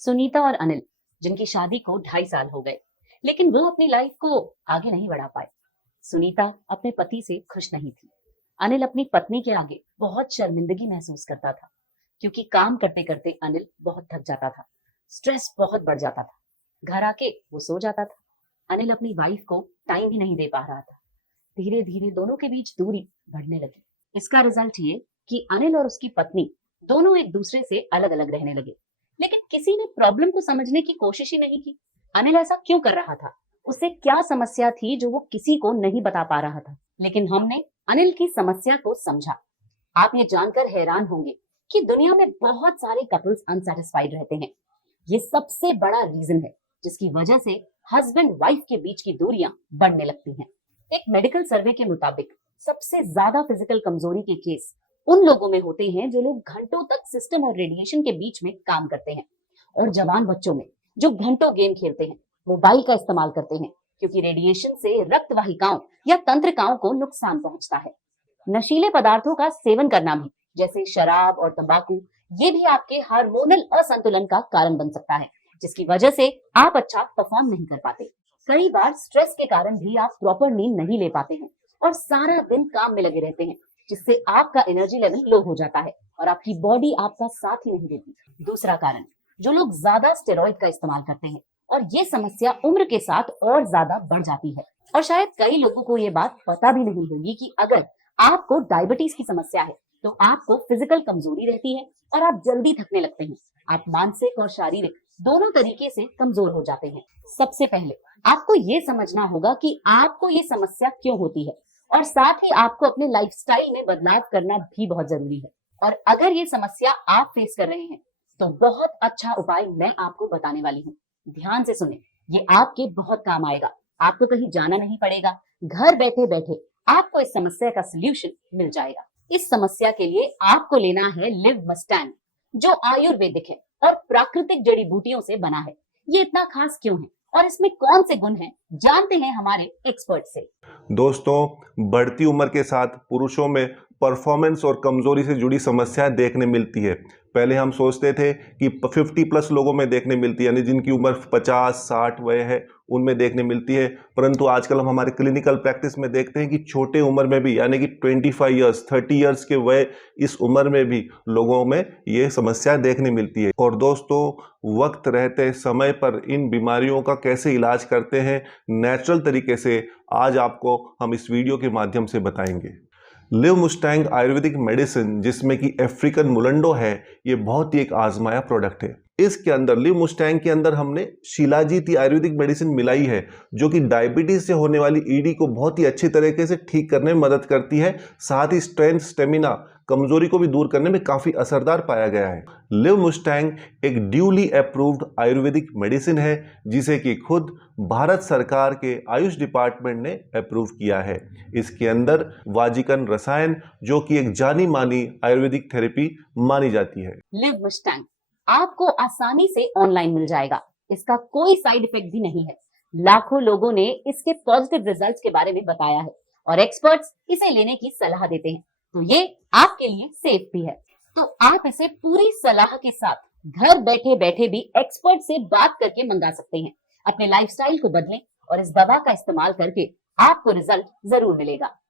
सुनीता और अनिल, जिनकी शादी को 2.5 साल हो गए, लेकिन वो अपनी लाइफ को आगे नहीं बढ़ा पाए। सुनीता अपने पति से खुश नहीं थी। अनिल अपनी पत्नी के आगे बहुत शर्मिंदगी महसूस करता था, क्योंकि काम करते करते अनिल बहुत थक जाता था। स्ट्रेस बहुत बढ़ जाता था। घर आके वो सो जाता था। अनिल अपनी वाइफ को टाइम ही नहीं दे पा रहा था। धीरे धीरे दोनों के बीच दूरी बढ़ने लगी। इसका रिजल्ट ये कि अनिल और उसकी पत्नी दोनों एक दूसरे से अलग अलग रहने लगे। लेकिन किसी ने प्रॉब्लम को समझने की कोशिश ही नहीं की। अनिल ऐसा क्यों कर रहा था? उसे क्या समस्या थी जो वो किसी को नहीं बता पा रहा था? लेकिन हमने अनिल की समस्या को समझा। आप ये जानकर हैरान होंगे कि दुनिया में बहुत सारे कपल्स अनसेटिस्फाइड रहते हैं। ये सबसे बड़ा रीजन है जिसकी वजह से हस्बैंड वाइफ के बीच की दूरियां बढ़ने लगती हैं। एक मेडिकल सर्वे के मुताबिक सबसे ज्यादा फिजिकल कमजोरी के केस उन लोगों में होते हैं जो लोग घंटों तक सिस्टम और रेडिएशन के बीच में काम करते हैं, और जवान बच्चों में जो घंटों गेम खेलते हैं, मोबाइल का इस्तेमाल करते हैं, क्योंकि रेडिएशन से रक्त वाहिकाओं या तंत्रिकाओं को नुकसान पहुंचता है। नशीले पदार्थों का सेवन करना भी, जैसे शराब और तंबाकू, ये भी आपके हार्मोनल असंतुलन का कारण बन सकता है, जिसकी वजह से आप अच्छा परफॉर्म नहीं कर पाते। कई बार स्ट्रेस के कारण भी आप प्रॉपर नींद नहीं ले पाते हैं और सारा दिन काम में लगे रहते हैं, जिससे आपका एनर्जी लेवल लो हो जाता है और आपकी बॉडी आपका साथ ही नहीं देती। दूसरा कारण, जो लोग ज्यादा स्टेरॉइड का इस्तेमाल करते हैं, और ये समस्या उम्र के साथ और ज्यादा बढ़ जाती है। और शायद कई लोगों को ये बात पता भी नहीं होगी कि अगर आपको डायबिटीज की समस्या है तो आपको फिजिकल कमजोरी रहती है और आप जल्दी थकने लगते हैं। आप मानसिक और शारीरिक दोनों तरीके से कमजोर हो जाते हैं। सबसे पहले आपको ये समझना होगा कि आपको ये समस्या क्यों होती है, और साथ ही आपको अपने लाइफस्टाइल में बदलाव करना भी बहुत जरूरी है। और अगर ये समस्या आप फेस कर रहे हैं तो बहुत अच्छा उपाय मैं आपको बताने वाली हूँ। ध्यान से सुने, ये आपके बहुत काम आएगा। आपको कहीं जाना नहीं पड़ेगा। घर बैठे बैठे आपको इस समस्या का सलूशन मिल जाएगा। इस समस्या के लिए आपको लेना है लिव मस्टैंग, जो आयुर्वेदिक है और प्राकृतिक जड़ी बूटियों से बना है। ये इतना खास क्यों है और इसमें कौन से गुण हैं, जानते हैं हमारे एक्सपर्ट से। दोस्तों, बढ़ती उम्र के साथ पुरुषों में परफॉर्मेंस और कमजोरी से जुड़ी समस्याएं देखने मिलती है। पहले हम सोचते थे कि 50+ लोगों में देखने मिलती है, यानी जिनकी उम्र 50-60 वय है उनमें देखने मिलती है, परंतु आजकल हम हमारे क्लिनिकल प्रैक्टिस में देखते हैं कि छोटे उम्र में भी, यानी कि 25 ईयर्स 30 ईयर्स के वय इस उम्र में भी लोगों में ये समस्याएं देखने मिलती है। और दोस्तों, वक्त रहते समय पर इन बीमारियों का कैसे इलाज करते हैं नेचुरल तरीके से, आज आपको हम इस वीडियो के माध्यम से बताएंगे। लिव मुस्टैंग आयुर्वेदिक मेडिसिन, जिसमें कि अफ्रीकन मुलंडो है, ये बहुत ही एक आजमाया प्रोडक्ट है। इसके अंदर लिव मुस्टैंग के अंदर हमने शिलाजीत आयुर्वेदिक मेडिसिन मिलाई है, जो कि डायबिटीज से होने वाली ईडी को बहुत ही अच्छी तरीके से ठीक करने में मदद करती है। साथ ही स्ट्रेंथ, स्टेमिना, कमजोरी को भी दूर करने में काफी असरदार पाया गया है। लिव मुस्टैंग एक ड्यूली अप्रूव्ड आयुर्वेदिक मेडिसिन है, जिसे कि खुद भारत सरकार के आयुष डिपार्टमेंट ने अप्रूव किया है। इसके अंदर वाजिकन रसायन, जो कि एक जानी मानी आयुर्वेदिक थेरेपी मानी जाती है। लिव मुस्टैंग आपको आसानी से ऑनलाइन मिल जाएगा। इसका कोई साइड इफेक्ट भी नहीं है। लाखों लोगों ने इसके पॉजिटिव रिजल्ट्स के बारे में बताया है और एक्सपर्ट्स इसे लेने की सलाह देते हैं, तो ये आपके लिए सेफ भी है। तो आप इसे पूरी सलाह के साथ घर बैठे बैठे भी एक्सपर्ट से बात करके मंगा सकते हैं। अपने लाइफस्टाइल को बदलें और इस दवा का इस्तेमाल करके आपको रिजल्ट जरूर मिलेगा।